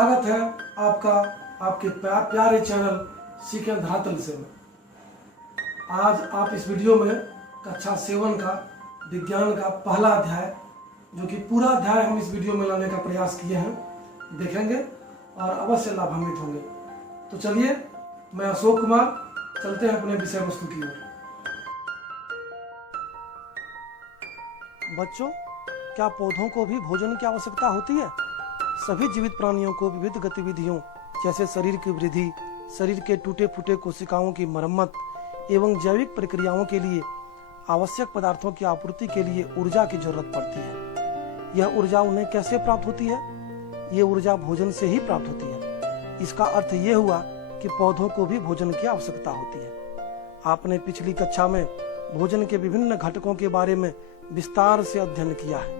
स्वागत है आपका आपके प्यारे चैनल सीखें धरातल से में। आज आप इस वीडियो में कक्षा 7 का विज्ञान का पहला अध्याय, जो कि पूरा अध्याय हम इस वीडियो में लाने का प्रयास किए हैं, देखेंगे और अवश्य लाभान्वित होंगे। तो चलिए, मैं अशोक कुमार, चलते हैं अपने विषय वस्तु की ओर। बच्चों, क्या पौधों को भी भोजन की आवश्यकता होती है? सभी जीवित प्राणियों को विविध गतिविधियों जैसे शरीर की वृद्धि, शरीर के टूटे फूटे कोशिकाओं की मरम्मत एवं जैविक प्रक्रियाओं के लिए आवश्यक पदार्थों की आपूर्ति के लिए ऊर्जा की जरूरत पड़ती है। यह ऊर्जा उन्हें कैसे प्राप्त होती है? ये ऊर्जा भोजन से ही प्राप्त होती है। इसका अर्थ ये हुआ कि पौधों को भी भोजन की आवश्यकता होती है। आपने पिछली कक्षा में भोजन के विभिन्न घटकों के बारे में विस्तार से अध्ययन किया है।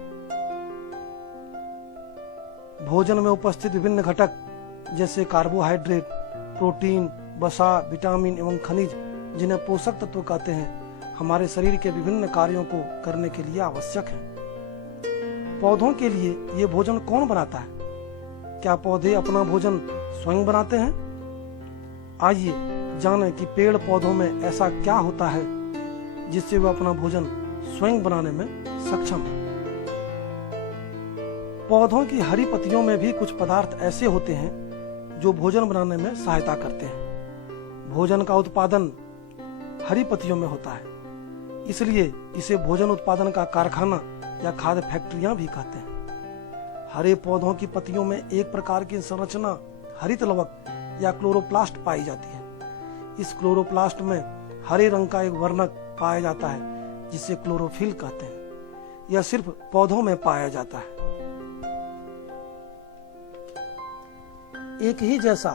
भोजन में उपस्थित विभिन्न घटक जैसे कार्बोहाइड्रेट, प्रोटीन, वसा, विटामिन एवं खनिज, जिन्हें पोषक तत्व कहते हैं, हमारे शरीर के विभिन्न कार्यों को करने के लिए आवश्यक हैं। पौधों के लिए ये भोजन कौन बनाता है? क्या पौधे अपना भोजन स्वयं बनाते हैं? आइए जानें कि पेड़ पौधों में ऐसा क्या होता है जिससे वे अपना भोजन स्वयं बनाने में सक्षम है। पौधों की हरी पत्तियों में भी कुछ पदार्थ ऐसे होते हैं जो भोजन बनाने में सहायता करते हैं। भोजन का उत्पादन हरी पत्तियों में होता है, इसलिए इसे भोजन उत्पादन का कारखाना या खाद्य फैक्ट्रियां भी कहते हैं। हरे पौधों की पत्तियों में एक प्रकार की संरचना हरित लवक या क्लोरोप्लास्ट पाई जाती है। इस क्लोरोप्लास्ट में हरे रंग का एक वर्णक पाया जाता है जिसे क्लोरोफिल कहते हैं। यह सिर्फ पौधों में पाया जाता है। एक ही जैसा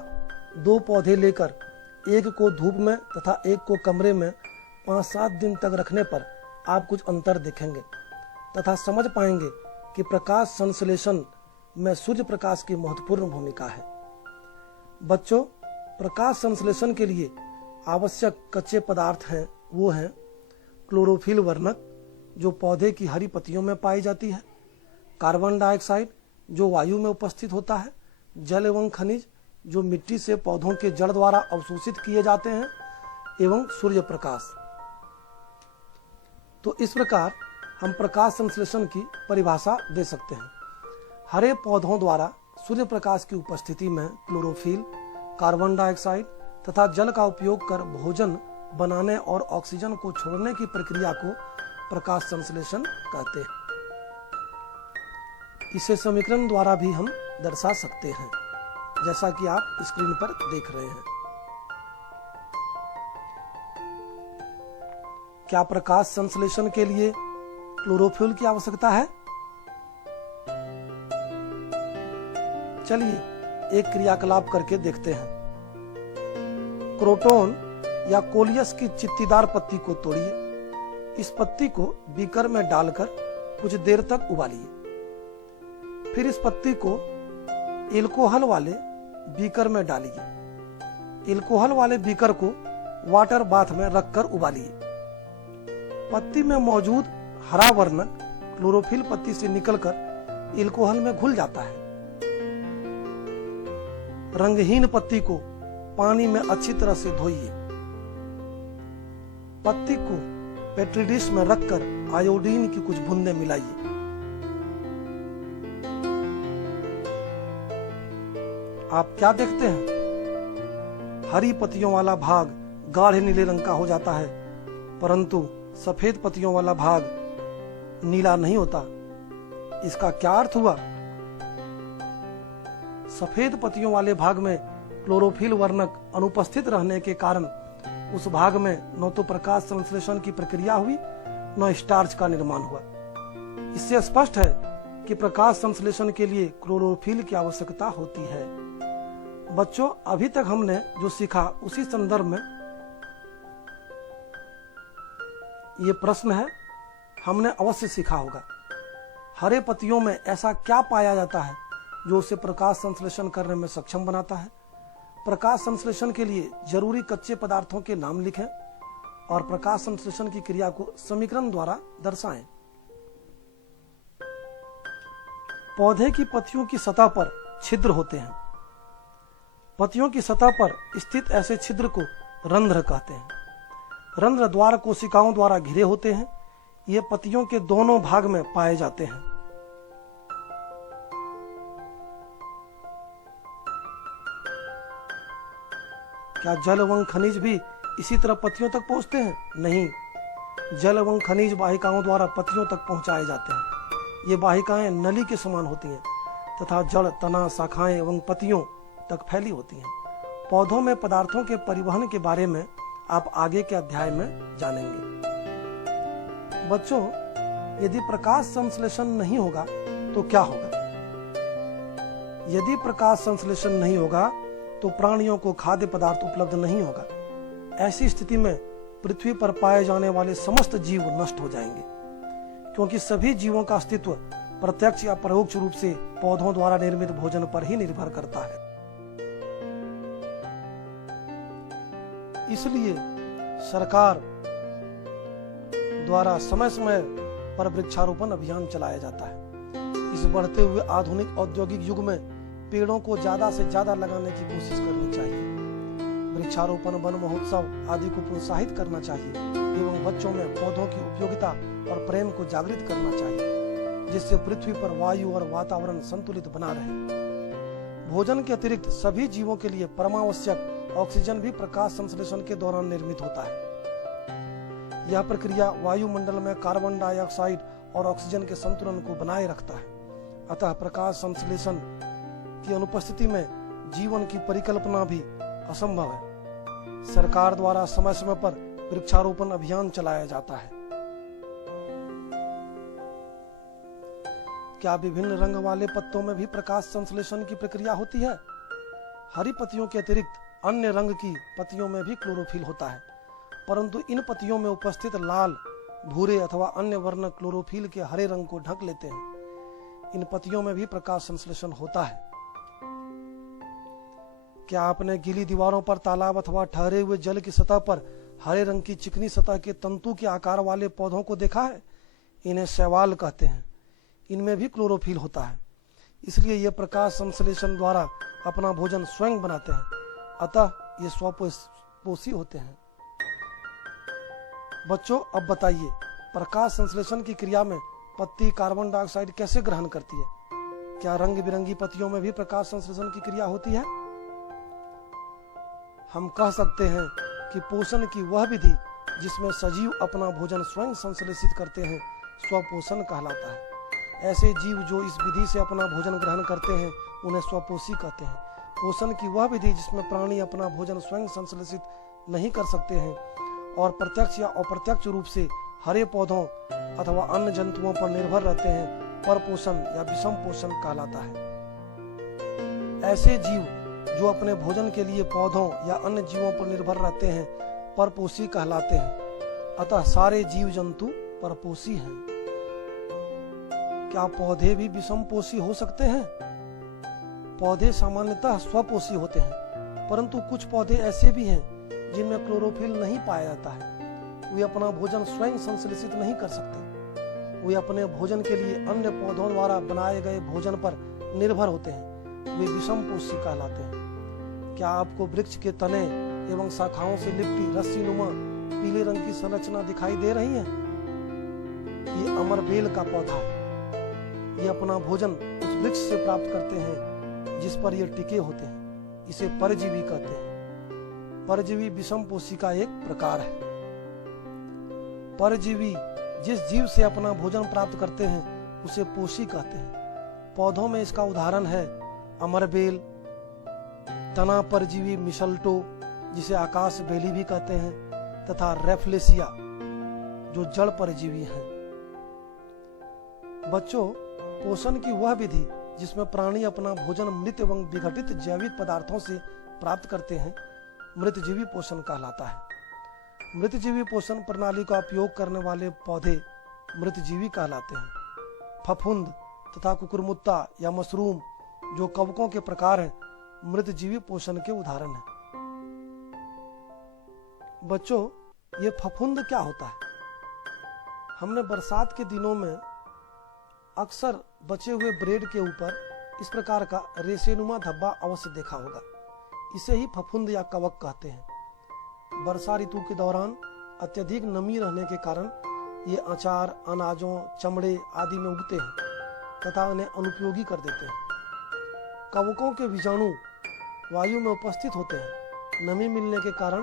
दो पौधे लेकर एक को धूप में तथा एक को कमरे में 5-7 दिन तक रखने पर आप कुछ अंतर देखेंगे तथा समझ पाएंगे कि प्रकाश संश्लेषण में सूर्य प्रकाश की महत्वपूर्ण भूमिका है। बच्चों, प्रकाश संश्लेषण के लिए आवश्यक कच्चे पदार्थ हैं, वो हैं क्लोरोफिल वर्णक, जो पौधे की हरी पत्तियों में पाई जाती है, कार्बन डाइऑक्साइड, जो वायु में उपस्थित होता है, जल एवं खनिज, जो मिट्टी से पौधों के जड़ द्वारा अवशोषित किए जाते हैं, एवं सूर्य प्रकाश। तो इस प्रकार हम प्रकाश संश्लेषण की परिभाषा दे सकते हैं। हरे पौधों द्वारा सूर्य प्रकाश की उपस्थिति में क्लोरोफिल, कार्बन डाइऑक्साइड तथा जल का उपयोग कर भोजन बनाने और ऑक्सीजन को छोड़ने की प्रक्रिया को प्रकाश संश्लेषण कहते हैं। इसे समीकरण द्वारा भी हम दर्शा सकते हैं, जैसा कि आप स्क्रीन पर देख रहे हैं। क्या प्रकाश संश्लेषण के लिए क्लोरोफिल की आवश्यकता है? चलिए एक क्रियाकलाप करके देखते हैं। क्रोटोन या कोलियस की चित्तीदार पत्ती को तोड़िए। इस पत्ती को बीकर में डालकर कुछ देर तक उबालिए। फिर इस पत्ती को एल्कोहल वाले बीकर में डालिए। एल्कोहल वाले बीकर को वाटर बाथ में रखकर उबालिए। पत्ती में मौजूद हरा वर्णक क्लोरोफिल पत्ती से निकलकर एल्कोहल में घुल जाता है। रंगहीन पत्ती को पानी में अच्छी तरह से धोइए। पत्ती को पेट्री डिश में रखकर आयोडीन की कुछ बूंदें मिलाइए। आप क्या देखते हैं? हरी पत्तियों वाला भाग गाढ़े नीले रंग का हो जाता है, परंतु सफेद पत्तियों वाला भाग नीला नहीं होता। इसका क्या अर्थ हुआ? सफेद पत्तियों वाले भाग में क्लोरोफिल वर्णक अनुपस्थित रहने के कारण उस भाग में न तो प्रकाश संश्लेषण की प्रक्रिया हुई, न स्टार्च का निर्माण हुआ। इससे स्पष्ट है कि प्रकाश संश्लेषण के लिए क्लोरोफिल की आवश्यकता होती है। बच्चों, अभी तक हमने जो सीखा उसी संदर्भ में ये प्रश्न है, हमने अवश्य सीखा होगा। हरे पत्तियों में ऐसा क्या पाया जाता है जो उसे प्रकाश संश्लेषण करने में सक्षम बनाता है? प्रकाश संश्लेषण के लिए जरूरी कच्चे पदार्थों के नाम लिखें और प्रकाश संश्लेषण की क्रिया को समीकरण द्वारा दर्शाएं। पौधे की पत्तियों की सतह पर छिद्र होते हैं। पत्तियों की सतह पर स्थित ऐसे छिद्र को रंध्र कहते हैं। रंध्र द्वार कोशिकाओं द्वारा घिरे होते हैं। ये पत्तियों के दोनों भाग में पाए जाते हैं। क्या जल एवं खनिज भी इसी तरह पत्तियों तक पहुंचते हैं? नहीं, जल एवं खनिज वाहिकाओं द्वारा पत्तियों तक पहुंचाए जाते हैं। ये वाहिकाएं नली के समान होती हैं तथा जड़, तना, शाखाएं एवं पत्तियों तक फैली होती हैं। पौधों में पदार्थों के परिवहन के बारे में आप आगे के अध्याय में जानेंगे। बच्चों, यदि प्रकाश संश्लेषण नहीं होगा तो क्या होगा? यदि प्रकाश संश्लेषण नहीं होगा तो प्राणियों को खाद्य पदार्थ उपलब्ध नहीं होगा। ऐसी स्थिति में पृथ्वी पर पाए जाने वाले समस्त जीव नष्ट हो जाएंगे, क्योंकि सभी जीवों का अस्तित्व प्रत्यक्ष या परोक्ष रूप से पौधों द्वारा निर्मित भोजन पर ही निर्भर करता है। इसलिए सरकार द्वारा समय समय पर वृक्षारोपण अभियान चलाया जाता है। इस बढ़ते हुए आधुनिक औद्योगिक युग में पेड़ों को ज्यादा से ज्यादा लगाने की कोशिश करनी चाहिए। वृक्षारोपण, वन महोत्सव आदि को प्रोत्साहित करना चाहिए एवं बच्चों में पौधों की उपयोगिता और प्रेम को जागृत करना चाहिए, जिससे पृथ्वी पर वायु और वातावरण संतुलित बना रहे। भोजन के अतिरिक्त सभी जीवों के लिए परमावश्यक ऑक्सीजन भी प्रकाश संश्लेषण के दौरान निर्मित होता है। यह प्रक्रिया वायुमंडल में कार्बन डाइऑक्साइड और ऑक्सीजन के संतुलन को बनाए रखता है। अतः प्रकाश संश्लेषण की अनुपस्थिति में जीवन की परिकल्पना भी असंभव है। सरकार द्वारा समय समय पर वृक्षारोपण अभियान चलाया जाता है। क्या विभिन्न रंग वाले पत्तों में भी प्रकाश संश्लेषण की प्रक्रिया होती है? हरी पत्तियों के अतिरिक्त अन्य रंग की पत्तियों में भी क्लोरोफिल होता है, परंतु इन पत्तियों में उपस्थित लाल, भूरे अथवा अन्य वर्ण क्लोरोफिल के हरे रंग को ढक लेते हैं। इन पत्तियों में भी प्रकाश संश्लेषण होता है। क्या आपने गीली दीवारों पर तालाब अथवा ठहरे हुए जल की सतह पर हरे रंग की चिकनी सतह के तंतु के आकार वाले पौधों को देखा है? इन्हें शैवाल कहते हैं। इनमें भी क्लोरोफिल होता है, इसलिए ये प्रकाश संश्लेषण द्वारा अपना भोजन स्वयं बनाते हैं। अतः ये स्वपोषी होते हैं। बच्चों, अब बताइए, प्रकाश संश्लेषण की क्रिया में पत्ती कार्बन डाइऑक्साइड कैसे ग्रहण करती है? क्या रंग बिरंगी पत्तियों में भी प्रकाश संश्लेषण की क्रिया होती है? हम कह सकते हैं कि पोषण की वह विधि जिसमें सजीव अपना भोजन स्वयं संश्लेषित करते हैं स्वपोषण कहलाता है। ऐसे जीव जो इस विधि से अपना भोजन ग्रहण करते हैं उन्हें स्वपोषी कहते हैं। पोषण की वह विधि जिसमें प्राणी अपना भोजन स्वयं संश्लेषित नहीं कर सकते हैं और प्रत्यक्ष या अप्रत्यक्ष रूप से हरे पौधों अथवा अन्य जंतुओं पर निर्भर रहते हैं, परपोषण या विषम पोषण कहलाता है। ऐसे जीव जो अपने भोजन के लिए पौधों या अन्य जीवों पर निर्भर रहते हैं परपोषी कहलाते हैं। अतः सारे जीव जंतु परपोषी हैं। क्या पौधे भी विषमपोषी हो सकते हैं? पौधे सामान्यतः स्वपोषी होते हैं, परंतु कुछ पौधे ऐसे भी हैं जिनमें क्लोरोफिल नहीं पाया जाता है। वे अपना भोजन स्वयं संश्लेषित नहीं कर सकते। वे अपने भोजन के लिए अन्य पौधों द्वारा बनाए गए भोजन पर निर्भर होते हैं। वे विषमपोषी कहलाते हैं। क्या आपको वृक्ष के तने एवं शाखाओं से लिपटी रस्सीनुमा पीले रंग की संरचना दिखाई दे रही है? ये अमरबेल का पौधा है। ये अपना भोजन उस वृक्ष से प्राप्त करते हैं जिस पर ये टिके होते हैं। इसे परजीवी कहते हैं। परजीवी विषमपोषी का एक प्रकार है। परजीवी जिस जीव से अपना भोजन प्राप्त करते हैं उसे पोषी कहते हैं। पौधों में इसका उदाहरण है अमरबेल, तना परजीवी मिसल्टो जिसे आकाश बेली भी कहते हैं, तथा रेफ्लेसिया जो जड़ परजीवी हैं। बच्चों, पोषण की वह विधि जिसमें प्राणी अपना भोजन मृत एवं विघटित जैविक पदार्थों से प्राप्त करते हैं मृतजीवी पोषण कहलाता है। मृतजीवी पोषण प्रणाली का उपयोग करने वाले पौधे मृतजीवी कहलाते हैं। फफूंद तथा कुकुरमुत्ता या मशरूम जो कवकों के प्रकार हैं मृतजीवी पोषण के उदाहरण हैं। बच्चों, ये फफूंद क्या होता है? हमने बरसात के दिनों में अक्सर बचे हुए ब्रेड के ऊपर इस प्रकार का रेशेनुमा धब्बा अवश्य देखा होगा। इसे ही फफूंद या कवक कहते हैं। वर्षा ऋतु के दौरान अत्यधिक नमी रहने के कारण ये अचार, अनाजों, चमड़े आदि में उगते हैं तथा उन्हें अनुपयोगी कर देते हैं। कवकों के बीजाणु वायु में उपस्थित होते हैं। नमी मिलने के कारण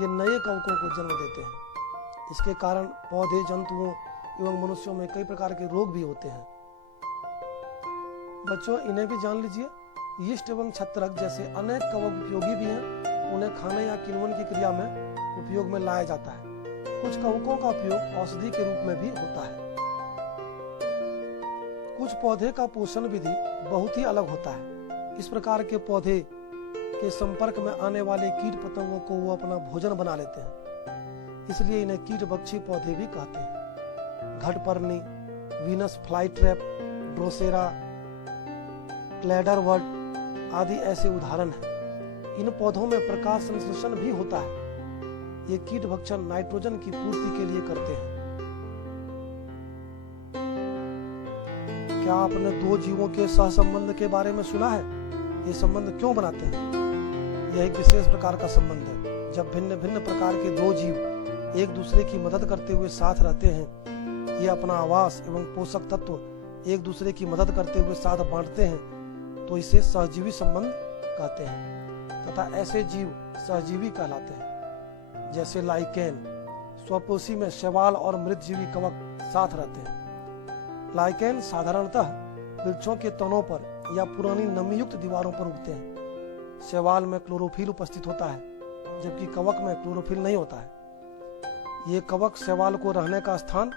ये नए कवकों को जन्म देते हैं। इसके कारण पौधे, जंतुओं एवं मनुष्यों में कई प्रकार के रोग भी होते हैं। बच्चों, इन्हें भी जान लीजिए। यीस्ट एवं छत्रक जैसे अनेक कवक उपयोगी भी हैं। उन्हें खाने या किण्वन की क्रिया में उपयोग में लाया जाता है। कुछ कवकों का उपयोग औषधि के रूप में भी होता है। कुछ पौधे का पोषण विधि बहुत ही अलग होता है। इस प्रकार के पौधे के संपर्क में आने वाले कीट पतंगों को वो अपना भोजन बना लेते हैं, इसलिए इन्हें कीटभक्षी पौधे भी कहते हैं। घटपर्णी, वीनस फ्लाई ट्रैप, ड्रोसेरा, क्लैडरवर्ट आदि ऐसे उदाहरण हैं। इन पौधों में प्रकाश संश्लेषण भी होता है। ये कीट भक्षण नाइट्रोजन की पूर्ति के लिए करते हैं। क्या आपने दो जीवों के सहसंबंध के बारे में सुना है? ये संबंध क्यों बनाते हैं? यह एक विशेष प्रकार का संबंध है। जब भिन्न भिन्न प्रकार के दो जीव एक दूसरे की मदद करते हुए साथ रहते हैं, ये अपना आवास एवं पोषक तत्व एक दूसरे की मदद करते हुए साथ बांटते हैं, तो इसे सहजीवी संबंध कहते हैं तथा ऐसे जीव सहजीवी कहलाते हैं। जैसे लाइकेन, स्वपोषी में शैवाल और मृतजीवी कवक साथ रहते हैं। लाइकेन साधारणतः वृक्षों के तनों पर या पुरानी नमीयुक्त दीवारों पर उगते हैं। शैवाल में क्लोरोफिल उपस्थित होता है, जबकि कवक में क्लोरोफिल नहीं होता है। ये कवक शैवाल को रहने का स्थान,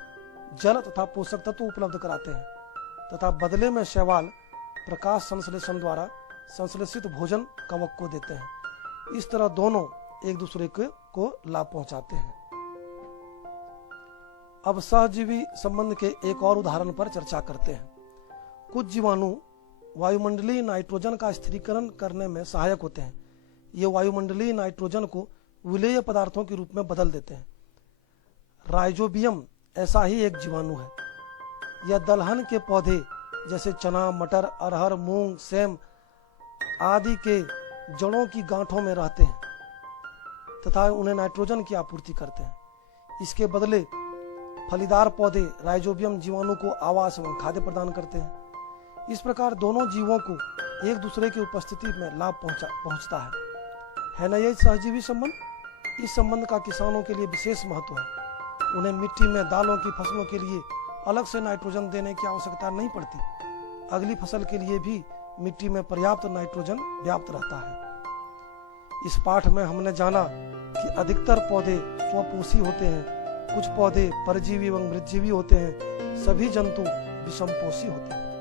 जल तथा पोषक तत्व उपलब्ध कराते हैं तथा बदले में शैवाल प्रकाश संश्लेषण द्वारा संश्लेषित भोजन कवक को देते हैं। इस तरह दोनों एक दूसरे को लाभ पहुंचाते हैं। अब सहजीवी संबंध के एक और उदाहरण पर चर्चा करते हैं। कुछ जीवाणु वायुमंडलीय नाइट्रोजन का स्थिरीकरण करने में सहायक होते हैं। ये वायुमंडलीय नाइट्रोजन को विलेय पदार्थों के रूप में बदल देते हैं। राइजोबियम ऐसा ही एक जीवाणु है। यह दलहन के पौधे जैसे चना, मटर, अरहर, मूंग, सेम आदि के जड़ों की गांठों में रहते हैं तथा उन्हें नाइट्रोजन की आपूर्ति करते हैं। इसके बदले फलीदार पौधे राइजोबियम जीवाणु को आवास एवं खाद्य प्रदान करते हैं। इस प्रकार दोनों जीवों को एक दूसरे की उपस्थिति में लाभ पहुंचता है ना यह सहजीवी संबंध? इस संबंध का किसानों के लिए विशेष महत्व है। उन्हें मिट्टी में दालों की फसलों के लिए अलग से नाइट्रोजन देने की आवश्यकता नहीं पड़ती। अगली फसल के लिए भी मिट्टी में पर्याप्त नाइट्रोजन व्याप्त रहता है। इस पाठ में हमने जाना कि अधिकतर पौधे स्वपोषी होते हैं, कुछ पौधे परजीवी एवं मृतजीवी होते हैं, सभी जंतु विषमपोषी होते हैं।